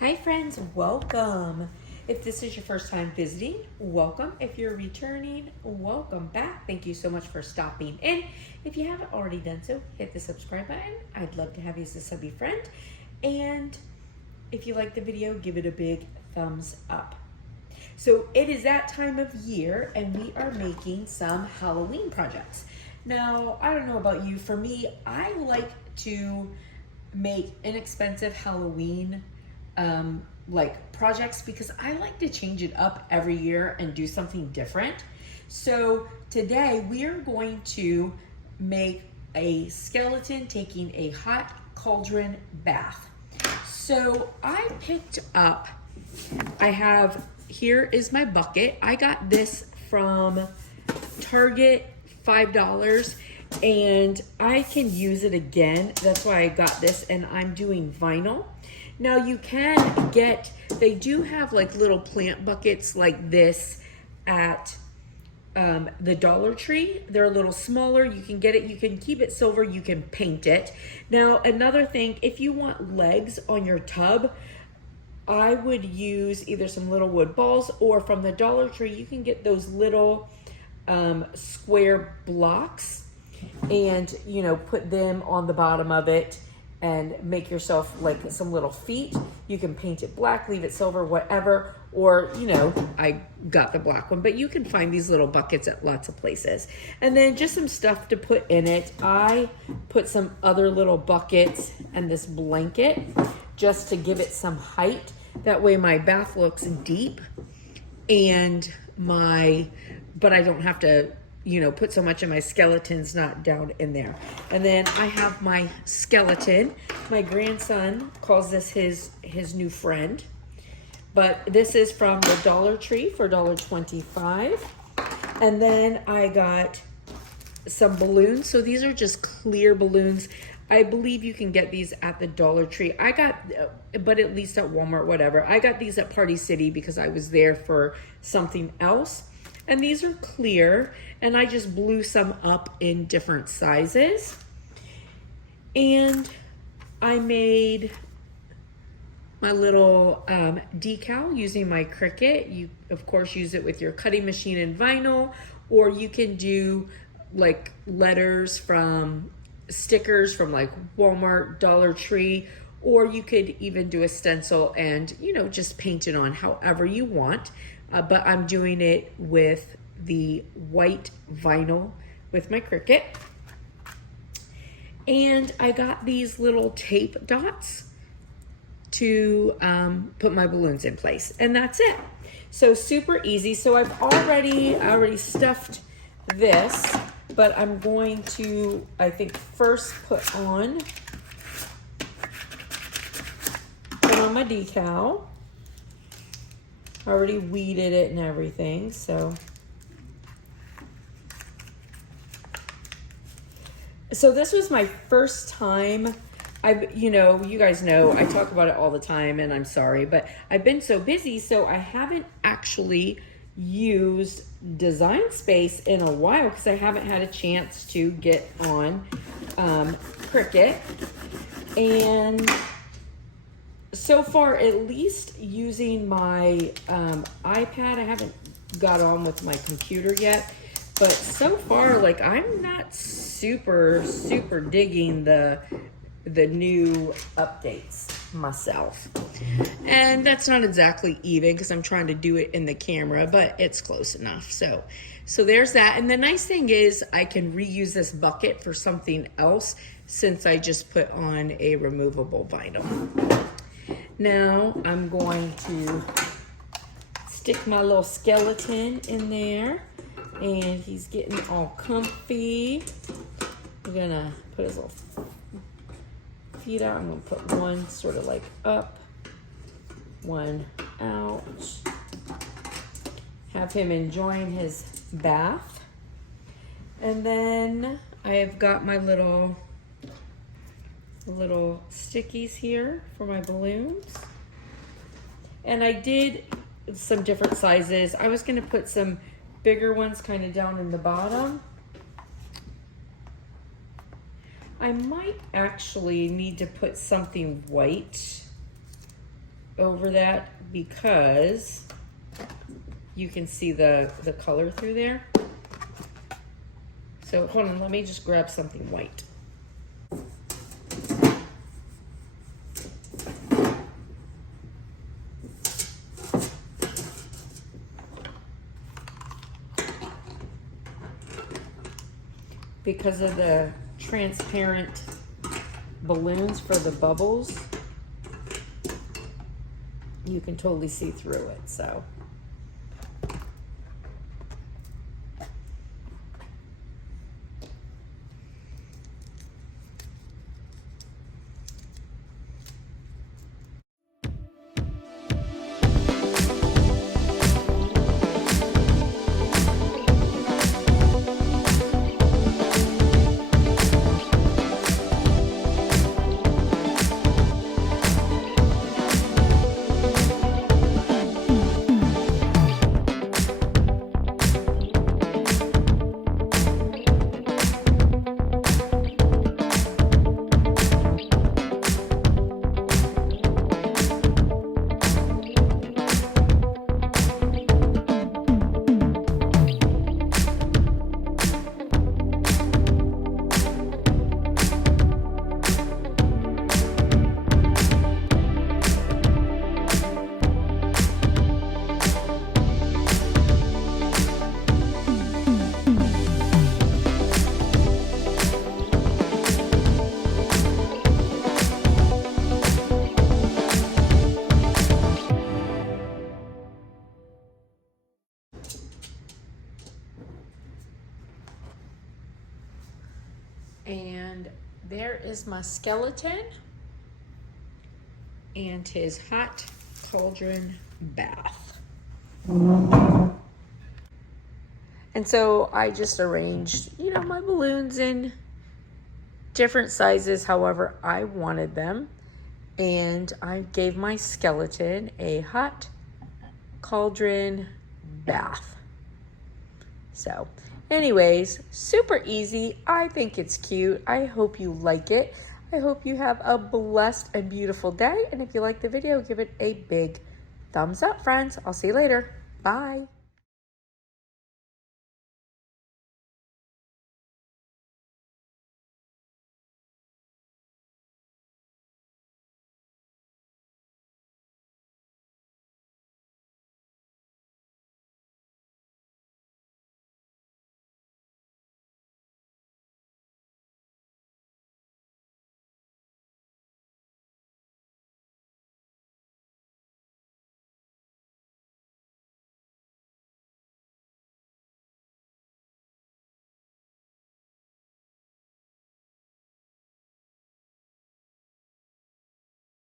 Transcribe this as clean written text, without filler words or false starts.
Hi friends, welcome. If this is your first time visiting, welcome. If you're returning, welcome back. Thank you so much for stopping in. If you haven't already done so, hit the subscribe button. I'd love to have you as a subby friend. And if you like the video, give it a big thumbs up. So it is that time of year and we are making some Halloween projects. Now, I don't know about you, for me, I like to make inexpensive Halloween like projects because I like to change it up every year and do something different. So today we are going to make a skeleton taking a hot cauldron bath. So I picked up, here is my bucket. I got this from Target, $5, and I can use it again. That's why I got this, and I'm doing vinyl. Now you can get, they do have like little plant buckets like this at the Dollar Tree. They're a little smaller. You can get it, you can keep it silver, you can paint it. Now another thing, if you want legs on your tub, I would use either some little wood balls, or from the Dollar Tree you can get those little square blocks and put them on the bottom of it and make yourself like some little feet. You can paint it black, leave it silver, whatever, or I got the black one, but you can find these little buckets at lots of places. And then just some stuff to put in it. I put some other little buckets and this blanket just to give it some height. That way my bath looks deep and but I don't have to put so much of my skeleton's not down in there. And then I have my skeleton. My grandson calls this his new friend, but this is from the Dollar Tree for $1.25. And then I got some balloons. So these are just clear balloons. I believe you can get these at the Dollar Tree. I got, but at least at Walmart, whatever. I got these at Party City because I was there for something else. And these are clear, and I just blew some up in different sizes. And I made my little decal using my Cricut. You, of course, use it with your cutting machine and vinyl, or you can do like letters from stickers from like Walmart, Dollar Tree, or you could even do a stencil and, just paint it on however you want. But I'm doing it with the white vinyl with my Cricut. And I got these little tape dots to put my balloons in place. And that's it. So super easy. So I already stuffed this, but I'm going to, I think, first put on my decal. I already weeded it and everything, so this was my first time. You guys know I talk about it all the time, and I'm sorry, but I've been so busy, so I haven't actually used Design Space in a while because I haven't had a chance to get on Cricut. And so far, at least using my iPad, I haven't got on with my computer yet, but so far, like, I'm not super digging the new updates myself. And that's not exactly even because I'm trying to do it in the camera, but it's close enough. So there's that. And the nice thing is I can reuse this bucket for something else since I just put on a removable vinyl. Now I'm going to stick my little skeleton in there, and he's getting all comfy. I'm gonna put his little feet out. I'm gonna put one sort of like up, one out. Have him enjoying his bath. And then I have got my little stickies here for my balloons. And I did some different sizes. I was gonna put some bigger ones kind of down in the bottom. I might actually need to put something white over that because you can see the color through there. So hold on, let me just grab something white. Because of the transparent balloons for the bubbles, you can totally see through it, so. And there is my skeleton and his hot cauldron bath. And so I just arranged, you know, my balloons in different sizes, however I wanted them. And I gave my skeleton a hot cauldron bath. So anyways, super easy. I think it's cute. I hope you like it. I hope you have a blessed and beautiful day. And if you like the video, give it a big thumbs up, friends. I'll see you later. Bye.